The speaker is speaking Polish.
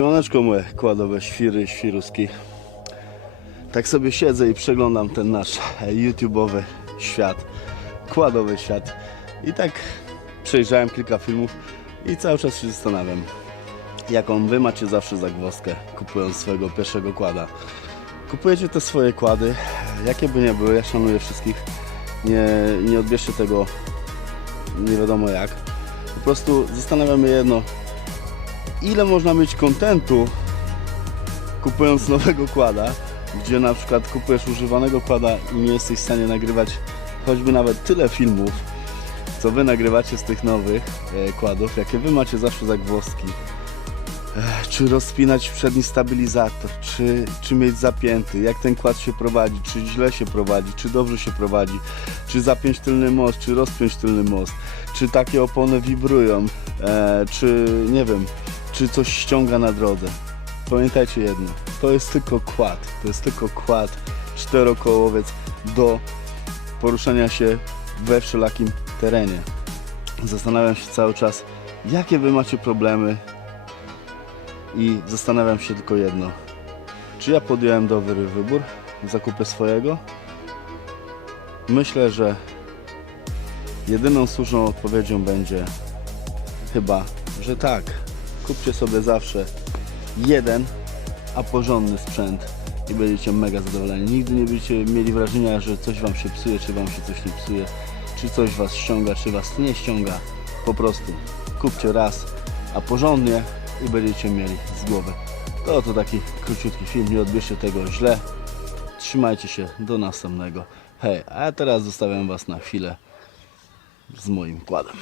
Siemaneczko moje kładowe świry, świruski. Tak sobie siedzę i przeglądam ten nasz YouTube'owy świat, kładowy świat. I tak przejrzałem kilka filmów i cały czas się zastanawiam, jaką wy macie zawsze zagwozdkę kupując swojego pierwszego kłada. Kupujecie te swoje kłady, jakie by nie były, ja szanuję wszystkich. Nie, nie odbierzcie tego nie wiadomo jak. Po prostu zastanawiamy jedno, ile można mieć kontentu kupując nowego kłada, gdzie na przykład kupujesz używanego kłada i nie jesteś w stanie nagrywać choćby nawet tyle filmów, co wy nagrywacie z tych nowych e, kładów, jakie wy macie zawsze zagwozdki. Czy rozpinać przedni stabilizator, czy, czy mieć zapięty, jak ten kład się prowadzi, czy źle się prowadzi, czy dobrze się prowadzi, czy zapiąć tylny most, czy rozpiąć tylny most, czy takie opony wibrują, e, czy nie wiem, czy coś ściąga na drodze. Pamiętajcie jedno, to jest tylko kład, to jest tylko kład czterokołowiec do poruszania się we wszelakim terenie. Zastanawiam się cały czas, jakie wy macie problemy i zastanawiam się tylko jedno. Czy ja podjąłem dobry wybór w zakupie swojego? Myślę, że jedyną słuszną odpowiedzią będzie chyba, że tak. Kupcie sobie zawsze jeden, a porządny sprzęt i będziecie mega zadowoleni. Nigdy nie będziecie mieli wrażenia, że coś Wam się psuje, czy Wam się coś nie psuje, czy coś Was ściąga, czy Was nie ściąga. Po prostu kupcie raz, a porządnie i będziecie mieli z głowy. To to taki króciutki film, nie odbierzcie tego źle. Trzymajcie się, do następnego. Hej, a teraz zostawiam Was na chwilę z moim kładem.